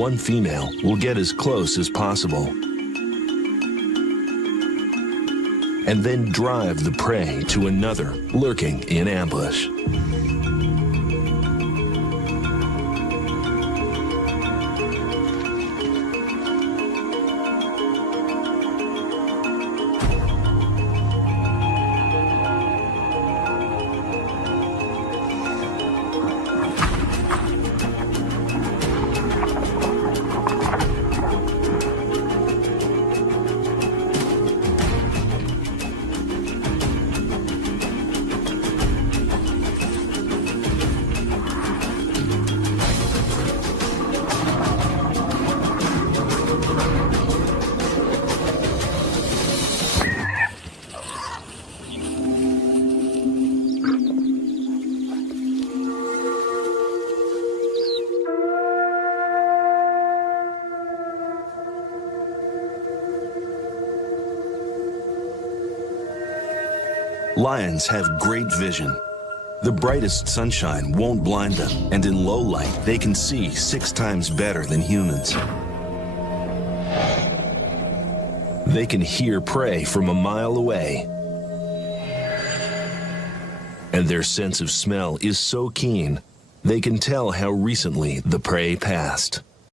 One female will get as close as possible and then drive the prey to another lurking in ambush. Lions have great vision. The brightest sunshine won't blind them, and in low light, they can see 6 times better than humans. They can hear prey from a mile away, and their sense of smell is so keen, they can tell how recently the prey passed.